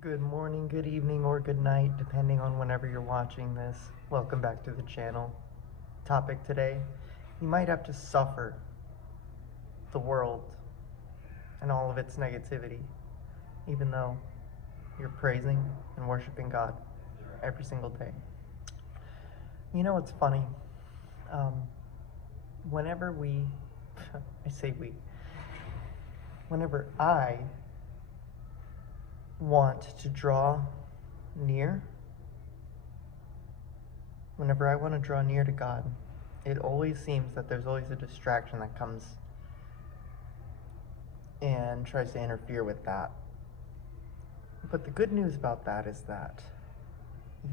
Good morning, good evening, or good night, depending on whenever you're watching this. Welcome back to the channel. Topic today, you might have to suffer the world and all of its negativity, even though you're praising and worshiping God every single day. You know what's funny? Whenever we, I say we, whenever I want to draw near, whenever I want to draw near to God, it always seems that there's always a distraction that comes and tries to interfere with that. But the good news about that is that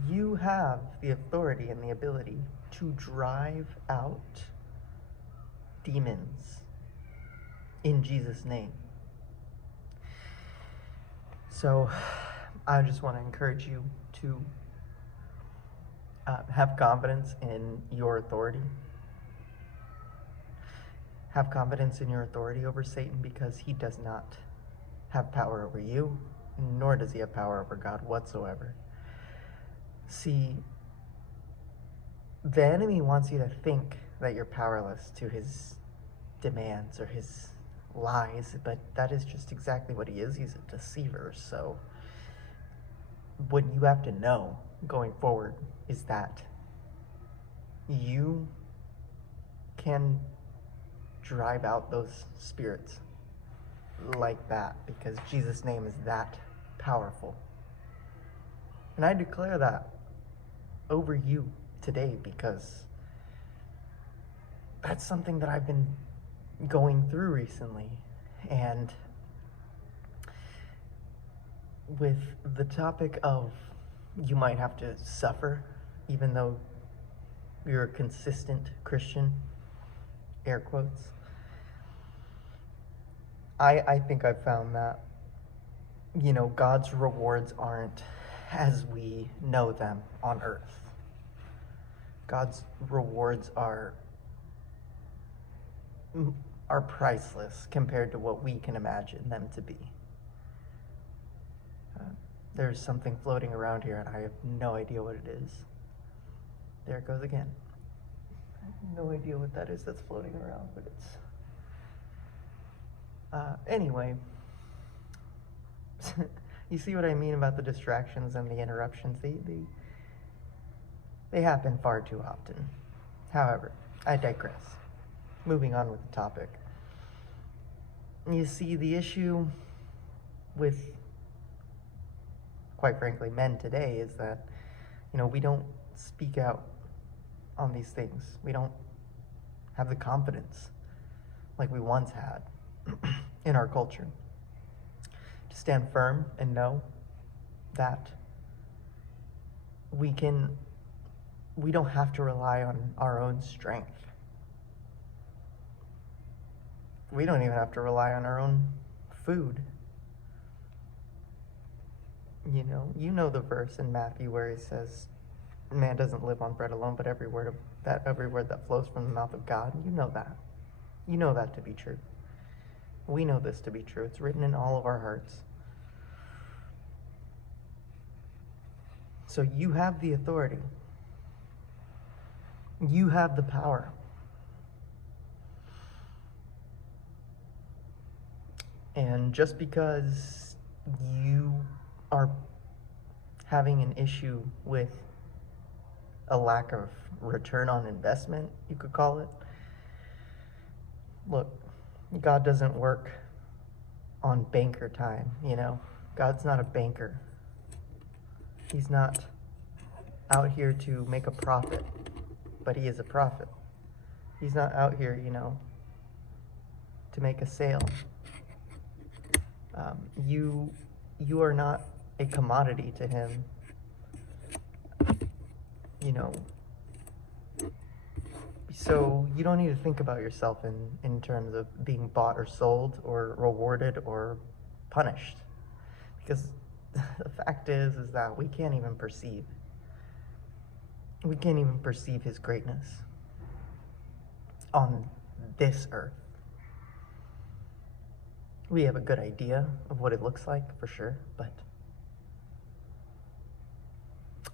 you have the authority and the ability to drive out demons in Jesus' name. So I just want to encourage you to have confidence in your authority. Have confidence in your authority over Satan, because he does not have power over you, nor does he have power over God whatsoever. See, the enemy wants you to think that you're powerless to his demands or his lies, but that is just exactly what he is. He's a deceiver. So what you have to know going forward is that you can drive out those spirits like that, because Jesus' name is that powerful. And I declare that over you today, because that's something that I've been going through recently. And with the topic of you might have to suffer even though you're a consistent Christian, air quotes, I think I've found that, God's rewards aren't as we know them on earth. God's rewards are priceless compared to what we can imagine them to be. There's something floating around here, and I have no idea what it is. There it goes again. I have no idea what that is that's floating around, but it's... Anyway, you see what I mean about the distractions and the interruptions? They happen far too often. However, I digress. Moving on with the topic. You see, the issue with, quite frankly, men today is that, we don't speak out on these things. We don't have the confidence like we once had in our culture to stand firm and know that we don't have to rely on our own strength. We don't even have to rely on our own food. You know the verse in Matthew where he says, man doesn't live on bread alone, but every word that flows from the mouth of God. You know that. You know that to be true. We know this to be true. It's written in all of our hearts. So you have the authority. You have the power. And just because you are having an issue with a lack of return on investment, you could call it. Look, God doesn't work on banker time, God's not a banker. He's not out here to make a profit, but he is a prophet. He's not out here, to make a sale. You are not a commodity to him, So you don't need to think about yourself in terms of being bought or sold or rewarded or punished. Because the fact is that we can't even perceive his greatness on this earth. We have a good idea of what it looks like, for sure, but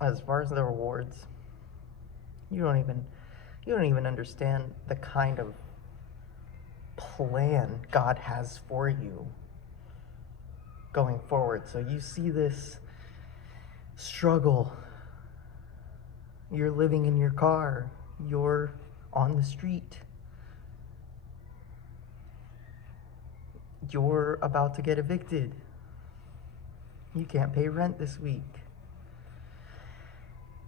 as far as the rewards, you don't even understand the kind of plan God has for you going forward. So you see this struggle. You're living in your car. You're on the street. You're about to get evicted. You can't pay rent this week.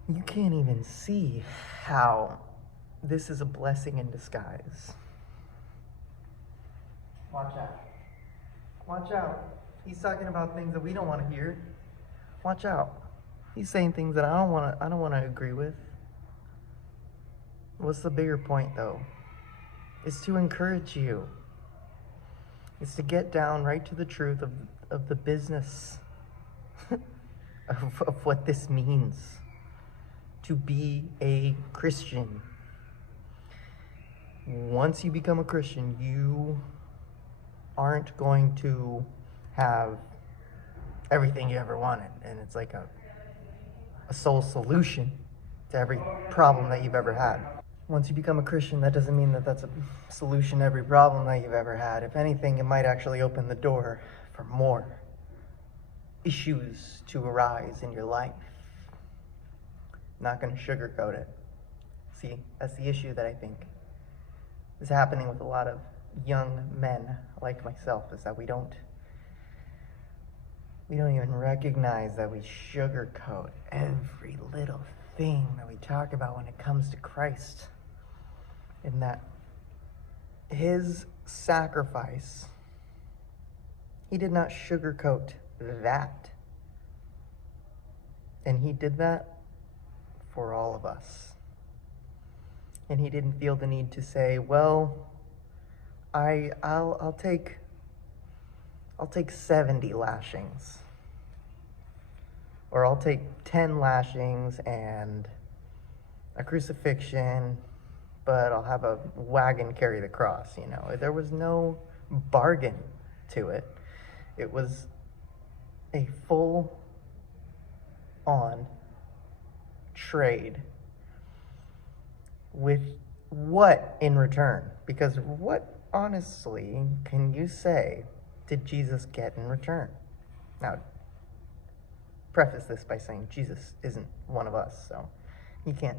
You can't even see how this is a blessing in disguise. Watch out. Watch out. He's talking about things that we don't want to hear. Watch out. He's saying things that I don't want to agree with. What's the bigger point though? It's to encourage you. It's to get down right to the truth of the business of what this means to be a Christian. Once you become a Christian, you aren't going to have everything you ever wanted, and it's like a sole solution to every problem that you've ever had. Once you become a Christian, that doesn't mean that that's a solution to every problem that you've ever had. If anything, it might actually open the door for more issues to arise in your life. Not going to sugarcoat it. See, that's the issue that I think is happening with a lot of young men like myself, is that we don't even recognize that we sugarcoat every little thing that we talk about when it comes to Christ. In that his sacrifice, he did not sugarcoat that. And he did that for all of us. And he didn't feel the need to say, well, I'll take 70 lashings. Or I'll take 10 lashings and a crucifixion, but I'll have a wagon carry the cross, you know. There was no bargain to it. It was a full-on trade with what in return? Because what, honestly, can you say did Jesus get in return? Now, preface this by saying Jesus isn't one of us, so you can't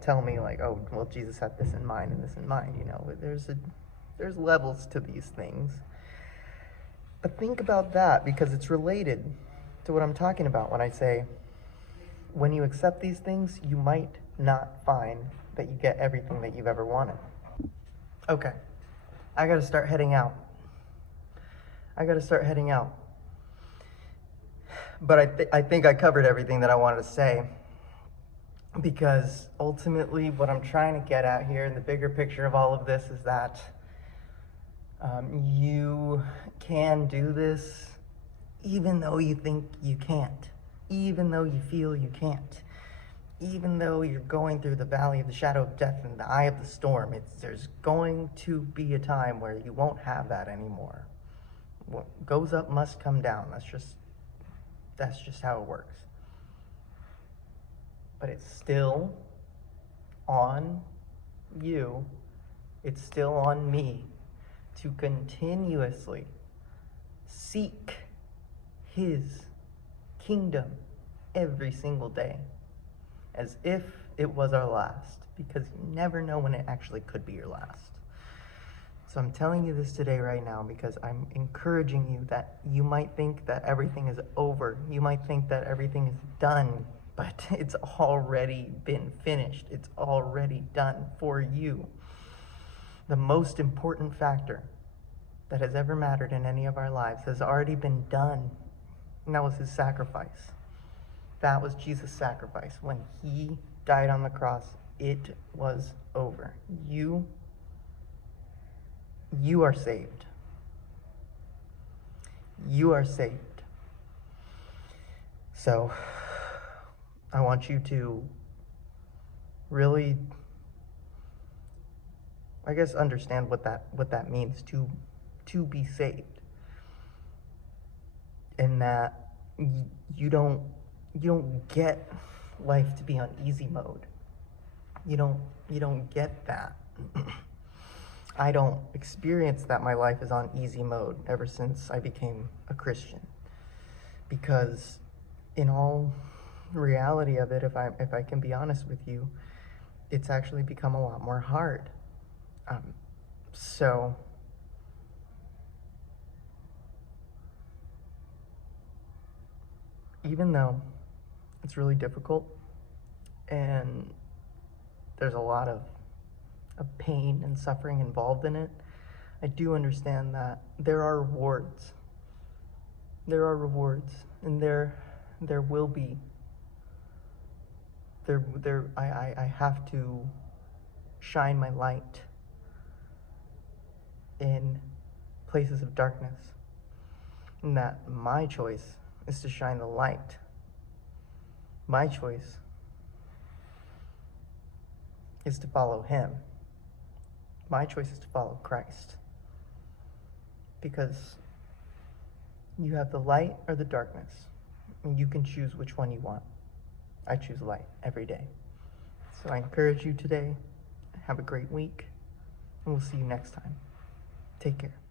tell me like, oh, well, Jesus had this in mind and this in mind. You know, there's levels to these things. But think about that, because it's related to what I'm talking about when I say, when you accept these things, you might not find that you get everything that you've ever wanted. Okay, I gotta start heading out. But I think I covered everything that I wanted to say, because ultimately what I'm trying to get at here in the bigger picture of all of this is that you can do this even though you think you can't, even though you feel you can't, even though you're going through the valley of the shadow of death and the eye of the storm. There's going to be a time where you won't have that anymore. What goes up must come down. That's just how it works. But it's still on you, it's still on me to continuously seek his kingdom every single day, as if it was our last, because you never know when it actually could be your last. So I'm telling you this today right now because I'm encouraging you that you might think that everything is over. You might think that everything is done, but it's already been finished. It's already done for you. The most important factor that has ever mattered in any of our lives has already been done, and that was his sacrifice. That was Jesus' sacrifice. When he died on the cross, it was over. You are saved. You are saved. So, I want you to really, I guess, understand what that means to be saved. And that you don't You don't get life to be on easy mode. You don't get that. I don't experience that my life is on easy mode ever since I became a Christian. Because in all reality of it, if I can be honest with you, it's actually become a lot more hard. So even though it's really difficult and there's a lot of pain and suffering involved in it, I do understand that there are rewards. There are rewards, and there will be. I have to shine my light in places of darkness, and that my choice is to shine the light. My choice is to follow him. My choice is to follow Christ. Because you have the light or the darkness, and you can choose which one you want. I choose light every day. So I encourage you today, have a great week, and we'll see you next time. Take care.